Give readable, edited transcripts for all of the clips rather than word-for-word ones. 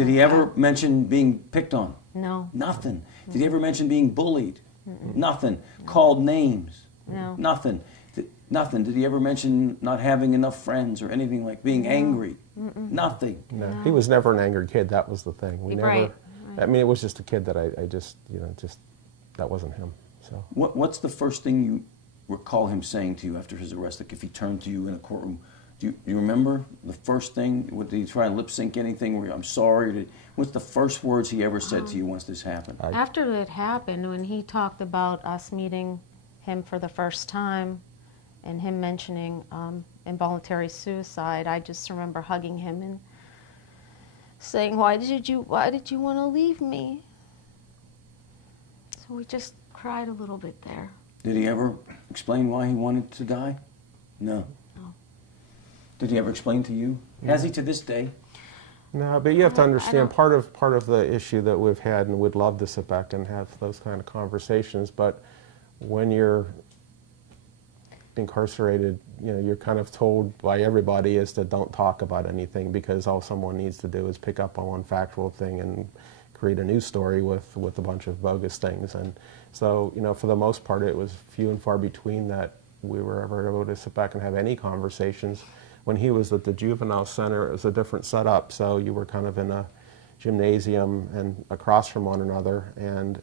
Did he ever mention being picked on? No. Nothing. Did he ever mention being bullied? Mm-mm. Nothing. Called names? No. Nothing. Nothing. Did he ever mention not having enough friends or anything like being angry? Nothing. No. He was never an angry kid. That was the thing. We never. Right. I mean, it was just a kid that I just, that wasn't him. So. What's the first thing you recall him saying to you after his arrest? Like if he turned to you in a courtroom, do you remember the first thing? Did he try and lip sync anything? Where I'm sorry? What's the first words he ever said to you once this happened? After it happened, when he talked about us meeting him for the first time, and him mentioning involuntary suicide, I just remember hugging him and saying, why did you want to leave me? So we just cried a little bit there. Did he ever explain why he wanted to die? No. No. Did he ever explain to you? Has he to this day? No, but you have to understand part of the issue that we've had, and we'd love to sit back and have those kind of conversations, but when you're incarcerated, you're kind of told by everybody is to don't talk about anything, because all someone needs to do is pick up on one factual thing and create a news story with a bunch of bogus things. And so, for the most part, it was few and far between that we were ever able to sit back and have any conversations. When he was at the juvenile center, it was a different setup, so you were kind of in a gymnasium and across from one another, and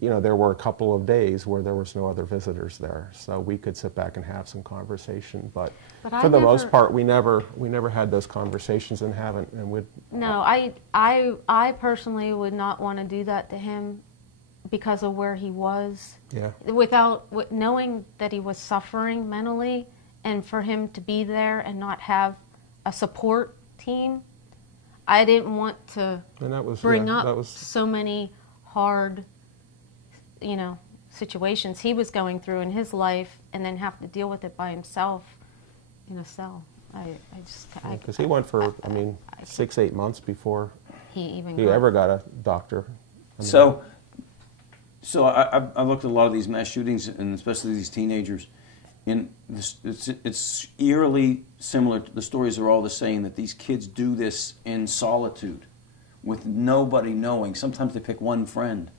there were a couple of days where there was no other visitors there, so we could sit back and have some conversation. But for the most part, we never had those conversations and haven't. And would. No, I personally would not want to do that to him because of where he was. Yeah. Without knowing that he was suffering mentally, and for him to be there and not have a support team, I didn't want to bring up so many hard situations he was going through in his life, and then have to deal with it by himself in a cell. Because he went for 6-8 months before he ever got a doctor. So I looked at a lot of these mass shootings, and especially these teenagers. It's eerily similar. The stories are all the same, that these kids do this in solitude, with nobody knowing. Sometimes they pick one friend.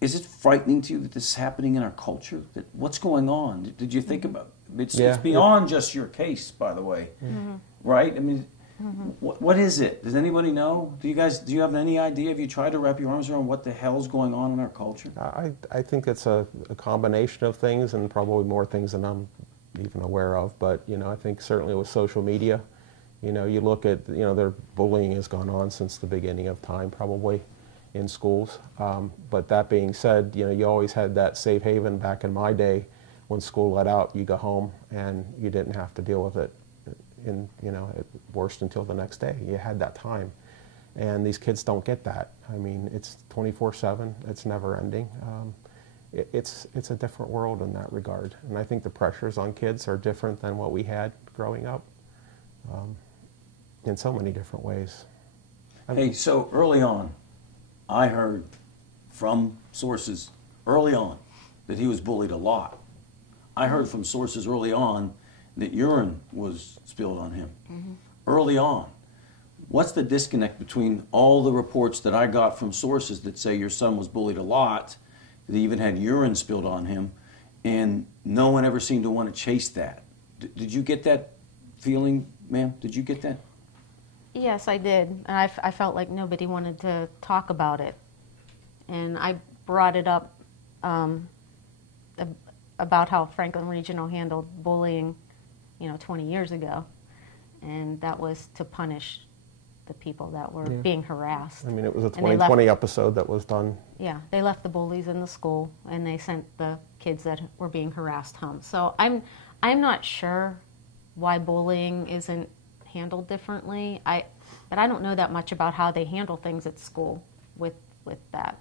Is it frightening to you that this is happening in our culture? What's going on? Did you think about it? It's beyond just your case, by the way, right? I mean, what is it? Does anybody know? Do you have any idea? Have you tried to wrap your arms around what the hell's going on in our culture? I think it's a combination of things, and probably more things than I'm even aware of. But I think certainly with social media, you look at their bullying has gone on since the beginning of time, probably in schools. But that being said, you always had that safe haven back in my day. When school let out, you go home and you didn't have to deal with it at worst until the next day. You had that time. And these kids don't get that. I mean, it's 24/7. It's never ending. It's a different world in that regard. And I think the pressures on kids are different than what we had growing up in so many different ways. Hey, so early on, I heard from sources early on that he was bullied a lot. I heard from sources early on that urine was spilled on him. Early on. What's the disconnect between all the reports that I got from sources that say your son was bullied a lot, that he even had urine spilled on him, and no one ever seemed to want to chase that? Did you get that feeling, ma'am? Did you get that? Yes, I did. And I felt like nobody wanted to talk about it. And I brought it up about how Franklin Regional handled bullying, 20 years ago. And that was to punish the people that were being harassed. I mean, it was a 2020 episode that was done. Yeah, they left the bullies in the school, and they sent the kids that were being harassed home. So I'm not sure why bullying isn't handled differently. But I don't know that much about how they handle things at school with that.